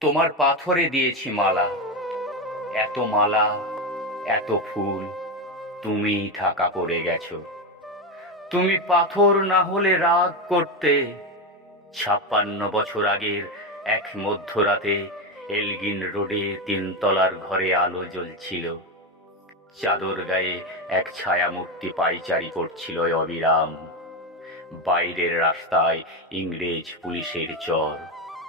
তোমার পাথরে দিয়েছি মালা। এত মালা, এত ফুল তুমি থাকা পড়ে গেছো। তুমি পাথর না হলে রাগ করতে, ছাপ্পান্ন বছর আগের এক মধ্যরাতে এলগিন রোডে তিনতলার ঘরে আলো জ্বলছিল। চাদর গায়ে এক ছায়ামূর্তি পাইচারি করছিল অবিরাম। বাইরের রাস্তায় ইংরেজ পুলিশের চর।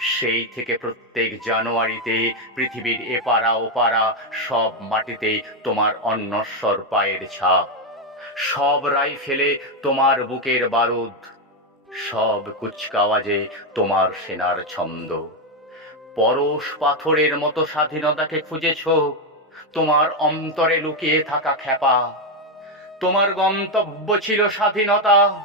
সেই থেকে প্রত্যেক জানুয়ারিতে পৃথিবীর এপারা ওপারা সব মাটিতে তোমার অন্নস্বর পায়ের ছাপ। সব রাইফেলে তোমার বুকের বারুদ। সব কুচকাওয়াজে তোমার সেনার ছন্দ। পরশ পাথরের মতো স্বাধীনতাকে খুঁজেছ। তোমার অন্তরে লুকিয়ে থাকা খ্যাপা। তোমার গন্তব্য ছিল স্বাধীনতা।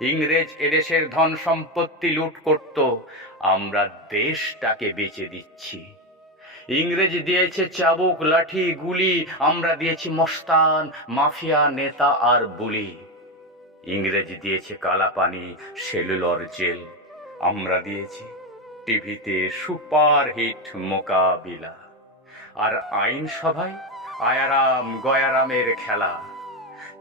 ইংরেজ এদেশের ধন সম্পত্তি লুট করত। আমরা দেশটাকে বেচে দিচ্ছি। ইংরেজ দিয়েছে চাবুক, লাঠি, গুলি, আমরা দিয়েছি মস্তান, মাফিয়া, নেতা আর বুলি। ইংরেজ দিয়েছে কালাপানি, সেলুলর জেল, আমরা দিয়েছি টিভিতে সুপার হিট মোকাবিলা। আর আইনসভায় আয়ারাম, গয়ারামের খেলা।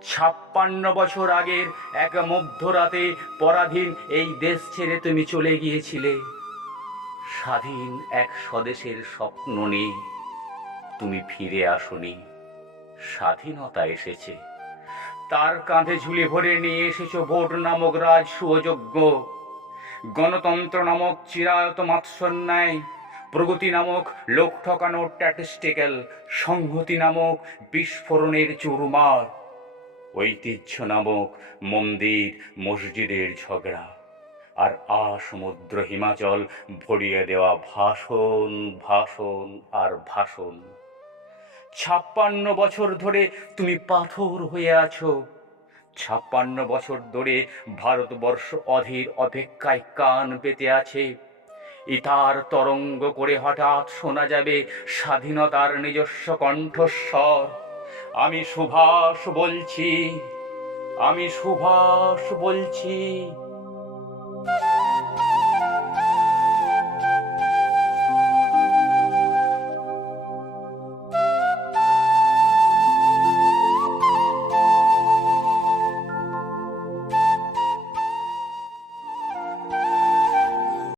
ছাপ্পান্ন বছর আগের এক মধ্যরাতে পরাধীন এই দেশ ছেড়ে তুমি চলে গিয়েছিলে। স্বাধীন এক স্বদেশের স্বপ্ন নিয়ে তুমি ফিরে আসনি। স্বাধীনতা এসেছে। তার কাঁধে ঝুলি ভরে নিয়ে এসেছ ভোট নামক রাজ সুযোগ্য। গণতন্ত্র নামক চিরায়ত মাৎসন্যায়, প্রগতি নামক লোক ঠকানো ট্যাটিস্টিক্যাল সংহতি নামক বিস্ফোরণের চুরমার। ঐতিহ্য নামক মন্দির, মসজিদের ঝগড়া। আর আ সমুদ্র হিমাচল ভরিয়ে দেওয়া ভাষণ ভাষণ আর ভাষণ। ছাপ্পান্ন বছর ধরে তুমি পাথর হয়ে আছো। ছাপ্পান্ন বছর ধরে ভারতবর্ষ অধীর অপেক্ষায় কান পেতে আছে। ইতার তরঙ্গ করে হঠাৎ শোনা যাবে স্বাধীনতার নিজস্ব কণ্ঠস্বর। আমি সুভাষ বলছি আমি সুভাষ বলছি।